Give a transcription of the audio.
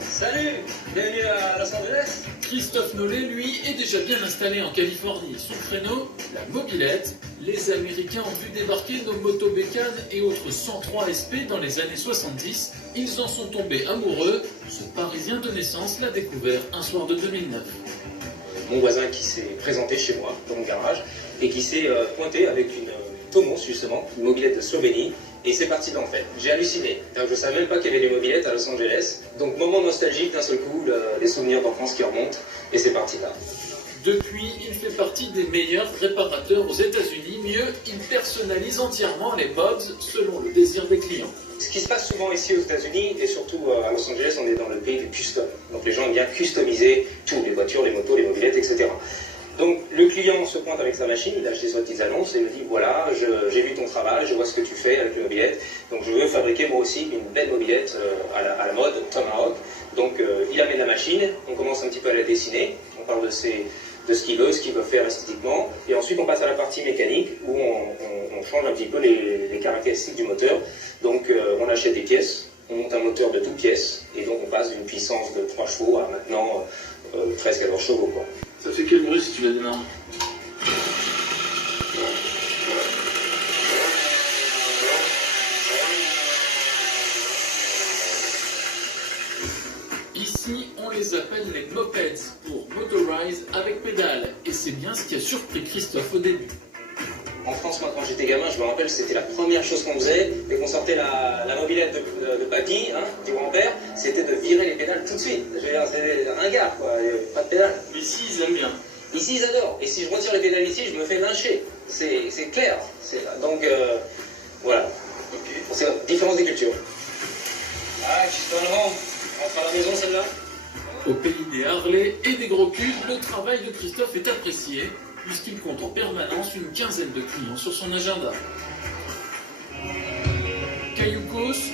Salut, bienvenue à Los Angeles. Christophe Nollet, lui, est déjà bien installé en Californie. Son créneau, la mobilette. Les Américains ont vu débarquer nos motobécanes et autres 103 SP dans les années 70. Ils en sont tombés amoureux. Ce Parisien de naissance l'a découvert un soir de 2009. Mon voisin qui s'est présenté chez moi, dans mon garage, et qui s'est pointé avec une Tomos, justement, une mobilette de Slovénie. Et c'est parti là en fait. J'ai halluciné. Je ne savais même pas qu'il y avait des mobilettes à Los Angeles. Donc moment nostalgique d'un seul coup, les souvenirs d'enfance qui remontent. Et c'est parti là. Depuis, il fait partie des meilleurs réparateurs aux États-Unis. Mieux, il personnalise entièrement les mods selon le désir des clients. Ce qui se passe souvent ici aux États-Unis et surtout à Los Angeles, on est dans le pays du custom. Donc les gens aiment bien customiser tout, les voitures, les motos, les mobilettes, etc. Donc le client se pointe avec sa machine, il a acheté ses petites annonces et me dit voilà, j'ai vu ton travail, je vois ce que tu fais avec les mobilettes, donc je veux fabriquer moi aussi une belle mobilette à la mode, Tomahawk. Donc il amène la machine, on commence un petit peu à la dessiner, on parle de ce qu'il veut faire esthétiquement, et ensuite on passe à la partie mécanique où on change un petit peu les caractéristiques du moteur. Donc on achète des pièces, on monte un moteur de toutes pièces, et donc on passe d'une puissance de 3 chevaux à maintenant 13-14 chevaux quoi. Ça fait quel bruit si tu la démarres? Ici, on les appelle les mopeds pour motorized avec pédale. Et c'est bien ce qui a surpris Christophe au début. En France, moi, quand j'étais gamin, je me rappelle, c'était la première chose qu'on faisait. Dès qu'on sortait la mobilette de papy, hein, du grand-père, c'était de virer les pédales tout de suite. Je veux dire, c'était un gars, quoi, pas de pédales. Ici, ils aiment bien. Ici, ils adorent. Et si je retire les pédales ici, je me fais lyncher. C'est clair. Donc, voilà. Ok. C'est la différence des cultures. Ah, she's gone home. On rentre à la maison, celle-là. Au pays des Harley et des gros cubes, le travail de Christophe est apprécié, puisqu'il compte en permanence une quinzaine de clients sur son agenda. Cayucos,